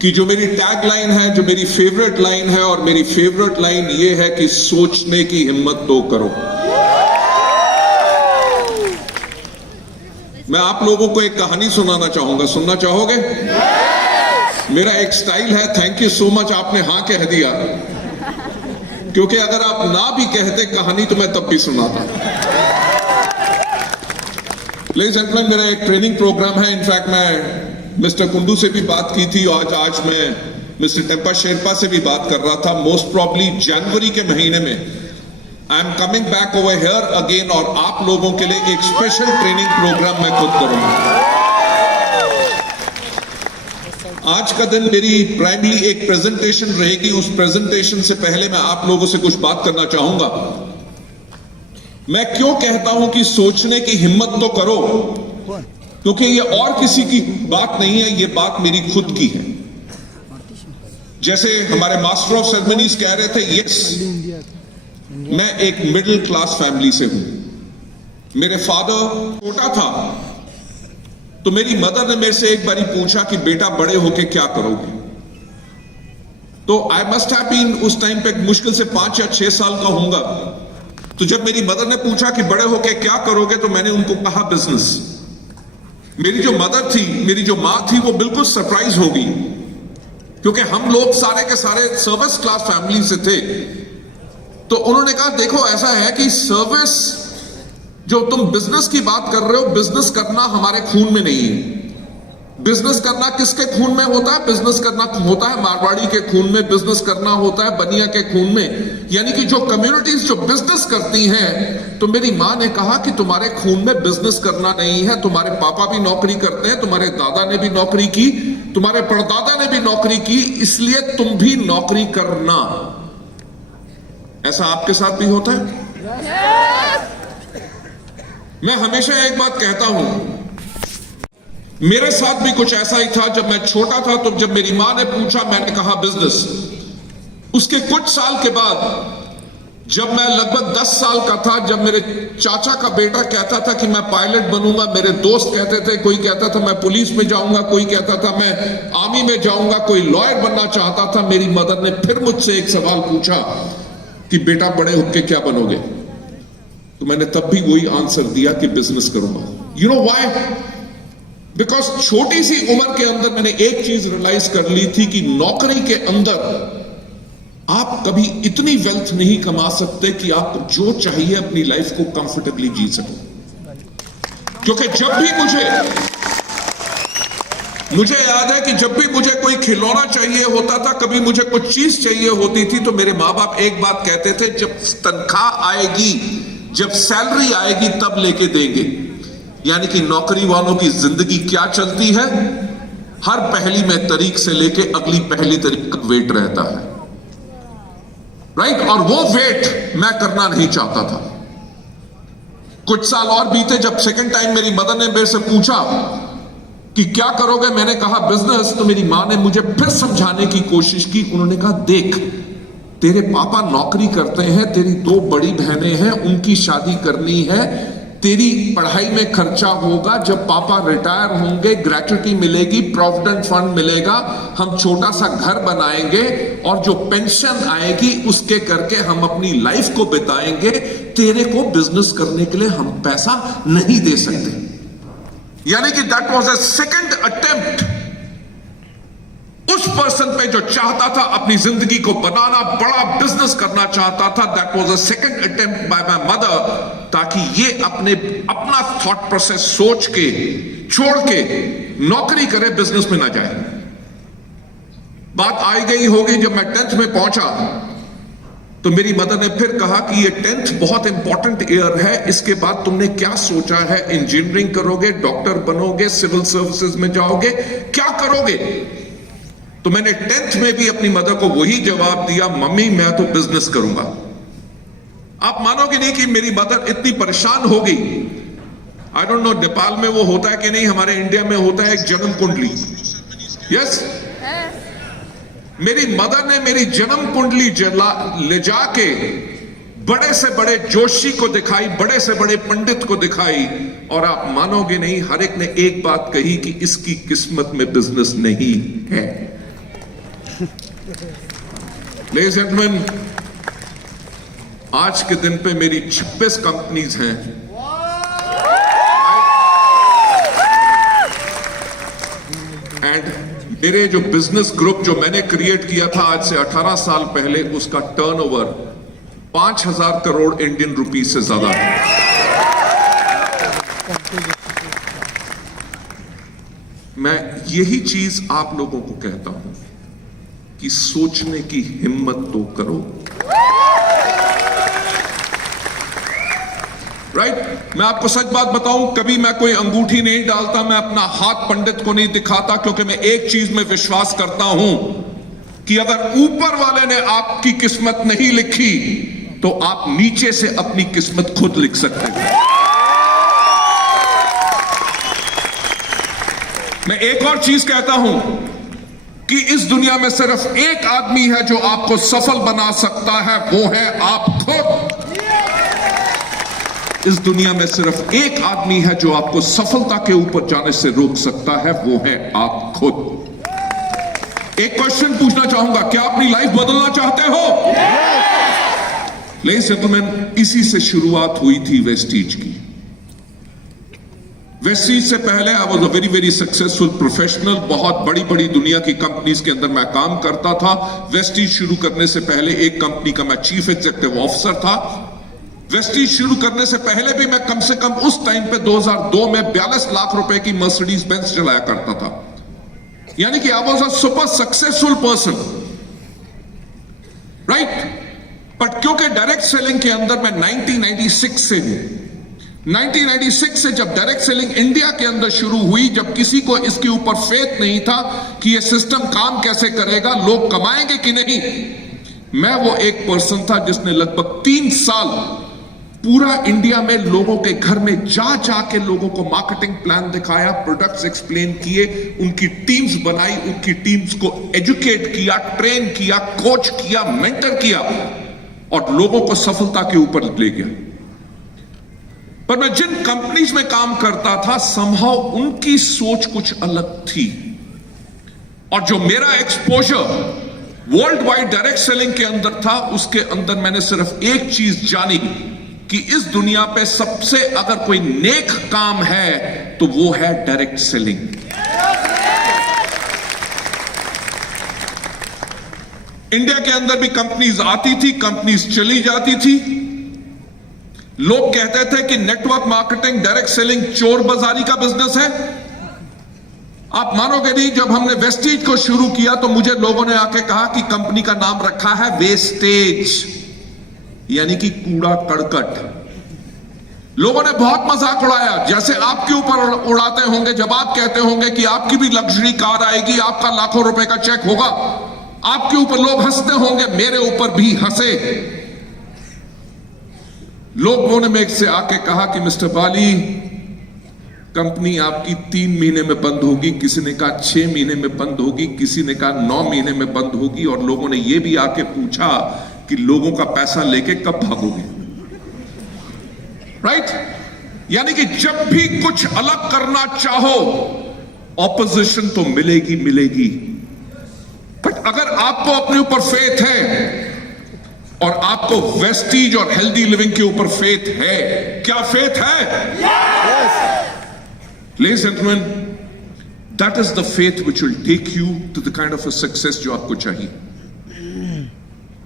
कि जो मेरी टैग लाइन है, जो मेरी फेवरेट लाइन है, और मेरी फेवरेट लाइन ये है कि सोचने की हिम्मत तो करो। मैं आप लोगों को एक कहानी सुनाना चाहूंगा, सुनना चाहोगे? मेरा एक स्टाइल है। थैंक यू सो मच, आपने हां कह दिया, क्योंकि अगर आप ना भी कहते कहानी तो मैं तब भी सुनाता। लेडीज एंड जेंटलमैन, मेरा एक ट्रेनिंग प्रोग्राम है। इनफैक्ट मैं मिस्टर कुंडू से भी बात की थी, और आज मैं मिस्टर टेम्पा शेरपा से भी बात कर रहा था। मोस्ट प्रॉब्ली जनवरी के महीने में I am coming back over here again, और आप लोगों के लिए एक स्पेशल ट्रेनिंग प्रोग्राम मैं खुद करूंगा। आज का दिन मेरी प्राइमरी एक प्रेजेंटेशन रहेगी। उस प्रेजेंटेशन से पहले मैं आप लोगों से कुछ बात करना चाहूंगा। मैं क्यों कहता हूं कि सोचने की हिम्मत तो करो, क्योंकि ये और किसी की बात नहीं है, ये बात मेरी खुद की है। जैसे हमारे मास्टर ऑफ सेरेमनीज कह रहे थे, यस, मैं एक मिडिल क्लास फैमिली से हूं। मेरे फादर छोटा था तो मेरी मदर ने मेरे से एक बारी पूछा कि बेटा बड़े होके क्या करोगे। तो आई मस्ट हैव बीन उस टाइम पे मुश्किल से 5 या 6 साल का होऊंगा। तो जब मेरी मदर ने पूछा कि बड़े होके क्या करोगे, तो मैंने उनको कहा बिजनेस। मेरी जो मदर थी, मेरी जो मां थी, वो बिल्कुल सरप्राइज हो गई, क्योंकि हम लोग सारे के सारे सर्विस क्लास फैमिली से थे। तो उन्होंने कहा देखो ऐसा है कि सर्विस, जो तुम बिजनेस की बात कर रहे हो, बिजनेस करना हमारे खून में नहीं है। बिजनेस करना किसके खून में होता है? बिजनेस करना होता है मारवाड़ी के खून में, बिजनेस करना होता है बनिया के खून में, यानी कि जो कम्युनिटीज जो बिजनेस करती हैं। तो मेरी मां ने कहा कि तुम्हारे खून में बिजनेस करना नहीं है, तुम्हारे पापा भी नौकरी करते हैं, तुम्हारे दादा ने भी नौकरी की, तुम्हारे परदादा ने भी नौकरी की, इसलिए तुम भी नौकरी करना। ऐसा आपके साथ भी होता है? मैं हमेशा एक बात कहता हूं, मेरे साथ भी कुछ ऐसा ही था। जब मैं छोटा था तो जब मेरी मां ने पूछा, मैंने कहा बिजनेस। उसके कुछ साल के बाद, जब मैं लगभग 10 साल का था, जब मेरे चाचा का बेटा कहता था कि मैं पायलट बनूंगा, मेरे दोस्त कहते थे, कोई कहता था मैं पुलिस में जाऊंगा, कोई कहता था मैं आर्मी में जाऊंगा, कोई लॉयर बनना चाहता था, मेरी मदर ने फिर मुझसे एक सवाल पूछा कि बेटा बड़े होकर क्या बनोगे? तो मैंने तब भी वही आंसर दिया कि बिजनेस करूंगा। You know why? बिकॉज छोटी सी उम्र के अंदर मैंने एक चीज रियलाइज कर ली थी कि नौकरी के अंदर आप कभी इतनी वेल्थ नहीं कमा सकते कि आप जो चाहिए अपनी लाइफ को कंफर्टेबली जी सको। क्योंकि जब भी मुझे याद है कि जब भी मुझे कोई खिलौना चाहिए होता था, कभी मुझे कुछ चीज चाहिए होती थी, तो मेरे माँ बाप एक बात कहते थे, जब तनख्वाह आएगी, जब सैलरी आएगी तब लेके देंगे। यानी कि नौकरी वालों की जिंदगी क्या चलती है? हर पहली में तारीख से लेके अगली पहली तारीख का वेट रहता है, राइट? और वो वेट मैं करना नहीं चाहता था। कुछ साल और बीते, जब सेकंड टाइम मेरी मदर ने मेरे से पूछा कि क्या करोगे, मैंने कहा बिजनेस। तो मेरी मां ने मुझे फिर समझाने की कोशिश की। उन्होंने कहा देख, तेरे पापा नौकरी करते हैं, तेरी 2 बड़ी बहनें हैं, उनकी शादी करनी है, तेरी पढ़ाई में खर्चा होगा, जब पापा रिटायर होंगे ग्रेच्युटी मिलेगी, प्रोविडेंट फंड मिलेगा, हम छोटा सा घर बनाएंगे, और जो पेंशन आएगी उसके करके हम अपनी लाइफ को बिताएंगे। तेरे को बिजनेस करने के लिए हम पैसा नहीं दे सकते। यानी कि that was a second attempt उस पर्सन पे जो चाहता था अपनी जिंदगी को बनाना, बड़ा बिजनेस करना चाहता था। That was a second attempt bye my mother, ताकि ये अपना थॉट प्रोसेस सोच के छोड़ के नौकरी करे, बिजनेस में ना जाए। बात आई गई होगी, जब मैं 10th में पहुंचा तो मेरी मदर ने फिर कहा कि ये 10th बहुत इंपॉर्टेंट ईयर है, इसके बाद तुमने क्या सोचा है? इंजीनियरिंग करोगे, डॉक्टर बनोगे, सिविल सर्विसेज में जाओगे, क्या करोगे? तो मैंने 10th में भी अपनी मदर को वही जवाब दिया, मम्मी मैं तो बिजनेस करूंगा। आप मानोगे नहीं कि मेरी मदर इतनी परेशान हो गई। आई डोंट नो नेपाल में वो होता है कि नहीं, हमारे इंडिया में होता है एक जन्म कुंडली। यस, मेरी मदर ने मेरी जन्म कुंडली ले जाके बड़े से बड़े जोशी को दिखाई, बड़े से बड़े पंडित को दिखाई, और आप मानोगे नहीं, हर एक ने एक बात कही कि इसकी किस्मत में बिजनेस नहीं है। Ladies and gentlemen, आज के दिन पे मेरी 26 कंपनीज हैं एंड मेरे जो बिजनेस ग्रुप जो मैंने क्रिएट किया था आज से 18 साल पहले, उसका टर्नओवर 5,000 करोड़ इंडियन रुपीस से ज्यादा है। मैं यही चीज आप लोगों को कहता हूं कि सोचने की हिम्मत तो करो। राइट? मैं आपको सच बात बताऊं, कभी मैं कोई अंगूठी नहीं डालता, मैं अपना हाथ पंडित को नहीं दिखाता, क्योंकि मैं एक चीज में विश्वास करता हूं कि अगर ऊपर वाले ने आपकी किस्मत नहीं लिखी तो आप नीचे से अपनी किस्मत खुद लिख सकते हैं। मैं एक और चीज कहता हूं कि इस दुनिया में सिर्फ एक आदमी है जो आपको सफल बना सकता है, वो है आप खुद। इस दुनिया में सिर्फ एक आदमी है जो आपको सफलता के ऊपर जाने से रोक सकता है, वो है आप खुद। एक क्वेश्चन पूछना चाहूंगा, क्या अपनी लाइफ बदलना चाहते हो? लेडीज एंड जेंटलमैन, इसी से शुरुआत हुई थी वेस्टीज की। वेस्टीज से पहले I was a very very successful professional. बहुत बड़ी बड़ी दुनिया की कंपनीज के अंदर मैं काम करता था। वेस्टीज शुरू करने से पहले एक कंपनी का मैं चीफ एग्जीक्यूटिव ऑफिसर था। वेस्टीज शुरू करने से पहले भी मैं कम से कम उस टाइम पे 2002 में 42 लाख रुपए की मर्सिडीज बेंज चलाया करता था। यानी कि I was a super successful person, right? But क्योंकि डायरेक्ट सेलिंग के अंदर मैं 1996 से हूं, 1996 से जब डायरेक्ट सेलिंग इंडिया के अंदर शुरू हुई, जब किसी को इसके ऊपर फेथ नहीं था कि ये सिस्टम काम कैसे करेगा, लोग कमाएंगे कि नहीं, मैं वो एक पर्सन था जिसने लगभग 3 साल पूरा इंडिया में लोगों के घर में जा जाके लोगों को मार्केटिंग प्लान दिखाया, प्रोडक्ट्स एक्सप्लेन किए, उनकी टीम्स बनाई, उनकी टीम्स को एजुकेट किया, ट्रेन किया, कोच किया, मेंटर किया और लोगों को सफलता के ऊपर ले गया। पर मैं जिन कंपनीज में काम करता था, समहाउ उनकी सोच कुछ अलग थी। और जो मेरा exposure world wide direct selling के अंदर था, उसके अंदर मैंने सिर्फ एक चीज जानी कि इस दुनिया पे सबसे अगर कोई नेक काम है तो वो है डायरेक्ट सेलिंग। इंडिया के अंदर भी कंपनीज आती थी, कंपनीज चली जाती थी। लोग कहते थे कि नेटवर्क मार्केटिंग, डायरेक्ट सेलिंग चोर बाजारी का बिजनेस है। आप मानोगे नहीं, जब हमने वेस्टीज को शुरू किया तो मुझे लोगों ने आके कहा कि कंपनी का नाम रखा है वेस्टेज, यानी कि कूड़ा करकट। लोगों ने बहुत मजाक उड़ाया, जैसे आपके ऊपर उड़ाते होंगे जब आप कहते होंगे कि आपकी भी लग्जरी कार आएगी, आपका लाखों रुपए का चेक होगा, आपके ऊपर लोग हंसते होंगे, मेरे ऊपर भी हंसे। लोगों ने मेरे से आके कहा कि मिस्टर बाली, कंपनी आपकी 3 महीने में बंद होगी, किसी ने कहा 6 महीने में बंद होगी, किसी ने कहा 9 महीने में बंद होगी, और लोगों ने यह भी आके पूछा कि लोगों का पैसा लेके कब भागोगे, राइट? यानी कि जब भी कुछ अलग करना चाहो, ऑपोजिशन तो मिलेगी मिलेगी। बट अगर आपको अपने ऊपर फेथ है और आपको वेस्टीज और हेल्दी लिविंग के ऊपर फेथ है, क्या फेथ है? Ladies and gentlemen, that is the faith which will take you to the kind of a success जो आपको चाहिए।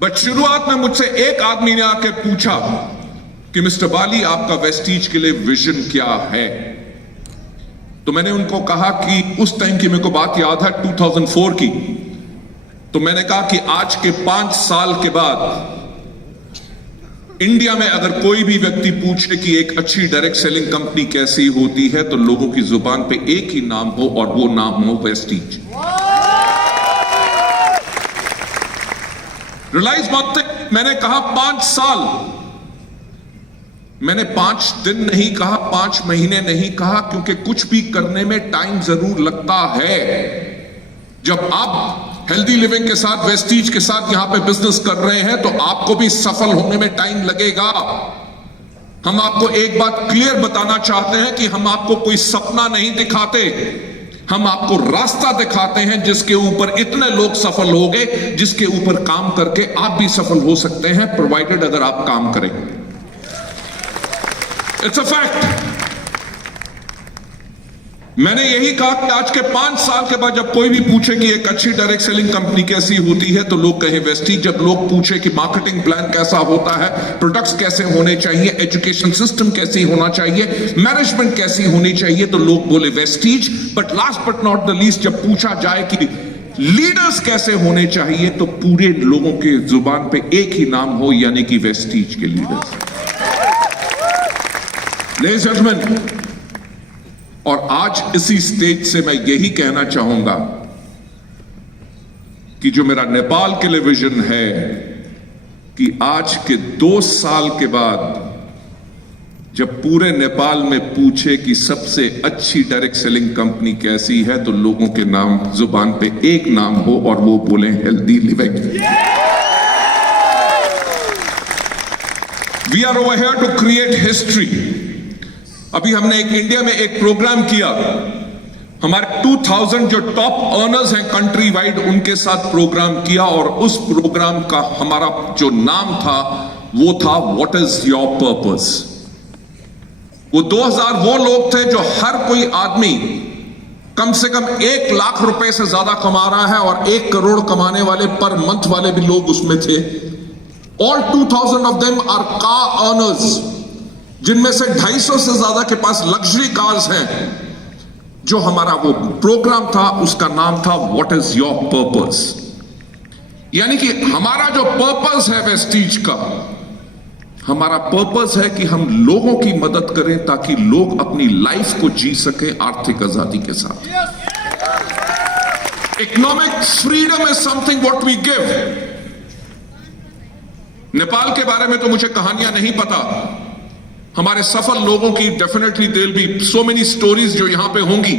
बट शुरुआत में मुझसे एक आदमी ने आके पूछा कि मिस्टर बाली, आपका वेस्टीज के लिए विजन क्या है? तो मैंने उनको कहा कि उस टाइम की मेरे को बात याद है, 2004 की। तो मैंने कहा कि आज के 5 साल के बाद इंडिया में अगर कोई भी व्यक्ति पूछे कि एक अच्छी डायरेक्ट सेलिंग कंपनी कैसी होती है, तो लोगों की जुबान पे एक ही नाम हो और वो नाम हो वेस्टीज। रिलाइज बात, मैंने कहा 5 साल, मैंने 5 दिन नहीं कहा, 5 महीने नहीं कहा, क्योंकि कुछ भी करने में टाइम जरूर लगता है। जब आप हेल्दी लिविंग के साथ, वेस्टीज के साथ यहां पे बिजनेस कर रहे हैं, तो आपको भी सफल होने में टाइम लगेगा। हम आपको एक बात क्लियर बताना चाहते हैं कि हम आपको कोई सपना नहीं दिखाते, हम आपको रास्ता दिखाते हैं जिसके ऊपर इतने लोग सफल हो गए, जिसके ऊपर काम करके आप भी सफल हो सकते हैं, प्रोवाइडेड अगर आप काम करें। It's a fact. मैंने यही कहा कि आज के 5 साल के बाद जब कोई भी पूछे कि एक अच्छी डायरेक्ट सेलिंग कंपनी कैसी होती है, तो लोग कहें वेस्टीज। जब लोग पूछे कि मार्केटिंग प्लान कैसा होता है, प्रोडक्ट्स कैसे होने चाहिए, एजुकेशन सिस्टम कैसी होना चाहिए, मैनेजमेंट कैसी होनी चाहिए, तो लोग बोले Vestige. But last but not the least, जब पूछा जाए कि लीडर्स कैसे होने चाहिए, तो पूरे लोगों के जुबान पे एक ही नाम हो, यानी कि वेस्टीज के लीडर्स। लेडीज एंड जेंटलमैन, और आज इसी स्टेज से मैं यही कहना चाहूंगा कि जो मेरा नेपाल के लिए विजन है कि आज के 2 साल के बाद जब पूरे नेपाल में पूछे कि सबसे अच्छी डायरेक्ट सेलिंग कंपनी कैसी है, तो लोगों के नाम जुबान पे एक नाम हो और वो बोले healthy living. We are over here to create history. अभी हमने इंडिया में एक प्रोग्राम किया, हमारे 2000 जो टॉप अर्नर्स हैं कंट्री वाइड, उनके साथ प्रोग्राम किया, और उस प्रोग्राम का हमारा जो नाम था वो था व्हाट इज योर पर्पस। वो 2000 वो लोग थे जो हर कोई आदमी कम से कम 1 लाख रुपए से ज्यादा कमा रहा है, और 1 करोड़ कमाने वाले पर मंथ वाले भी लोग उसमें थे। All 2000 of them are car earners, जिनमें से 250 से ज्यादा के पास लग्जरी कार्स हैं। जो हमारा वो प्रोग्राम था उसका नाम था व्हाट इज योर पर्पस। यानी कि हमारा जो पर्पस है वेस्टीज का, हमारा पर्पस है कि हम लोगों की मदद करें ताकि लोग अपनी लाइफ को जी सके आर्थिक आजादी के साथ। Economic freedom is something what we give. Nepal के बारे में तो मुझे कहानियां नहीं पता, हमारे सफल लोगों की definitely there will be so many stories जो यहां पे होंगी।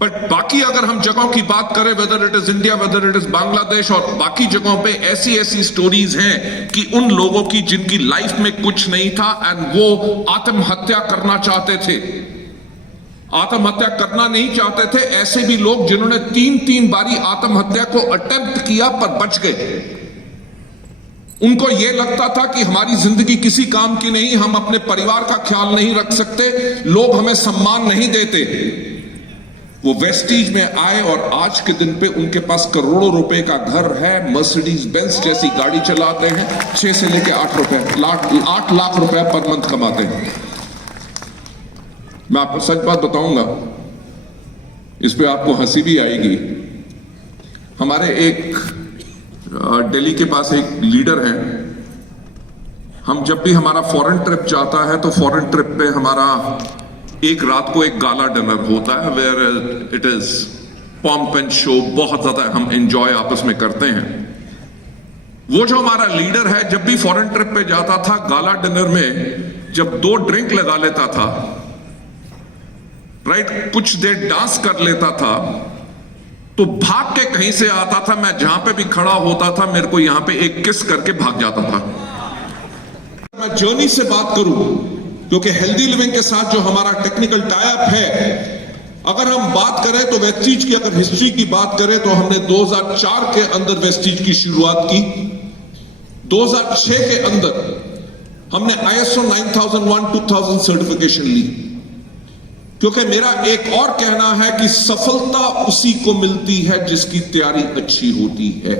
बट बाकी अगर हम जगहों की बात करें, whether it is India, whether it is Bangladesh और बाकी जगहों पे, ऐसी ऐसी स्टोरीज हैं कि उन लोगों की जिनकी लाइफ में कुछ नहीं था एंड वो आत्महत्या करना चाहते थे। आत्महत्या करना नहीं चाहते थे, ऐसे भी लोग जिन्होंने 3 बारी आत्महत्या को अटेम्प्ट किया पर बच गए। उनको यह लगता था कि हमारी जिंदगी किसी काम की नहीं, हम अपने परिवार का ख्याल नहीं रख सकते, लोग हमें सम्मान नहीं देते। वो वेस्टीज में आए और आज के दिन पे उनके पास करोड़ों रुपए का घर है, मर्सिडीज बेंज जैसी गाड़ी चलाते हैं, 6 से लेकर 8 लाख रुपए पर मंथ कमाते हैं। मैं आपको सच बात बताऊंगा, इस पे आपको हंसी भी आएगी। हमारे एक दिल्ली के पास एक लीडर है, हम जब भी हमारा फॉरेन ट्रिप जाता है तो फॉरेन ट्रिप पे हमारा एक रात को एक गाला डिनर होता है, where it is pomp and show, बहुत ज्यादा हम एंजॉय आपस में करते हैं। वो जो हमारा लीडर है, जब भी फॉरेन ट्रिप पे जाता था, गाला डिनर में जब 2 ड्रिंक लगा लेता था, राइट, कुछ देर डांस कर लेता था, तो भाग के कहीं से आता था। मैं जहां पे भी खड़ा होता था, मेरे को यहां पे एक किस करके भाग जाता था। मैं जर्नी से बात करूं, क्योंकि हेल्दी लिविंग के साथ जो हमारा टेक्निकल टाई अप है, अगर हम बात करें तो वेस्टीज की अगर हिस्ट्री की बात करें तो हमने 2004 के अंदर वेस्टीज की शुरुआत की। 2006 के अंदर हमने ISO 9001-2000 सर्टिफिकेशन ली, क्योंकि मेरा एक और कहना है कि सफलता उसी को मिलती है जिसकी तैयारी अच्छी होती है।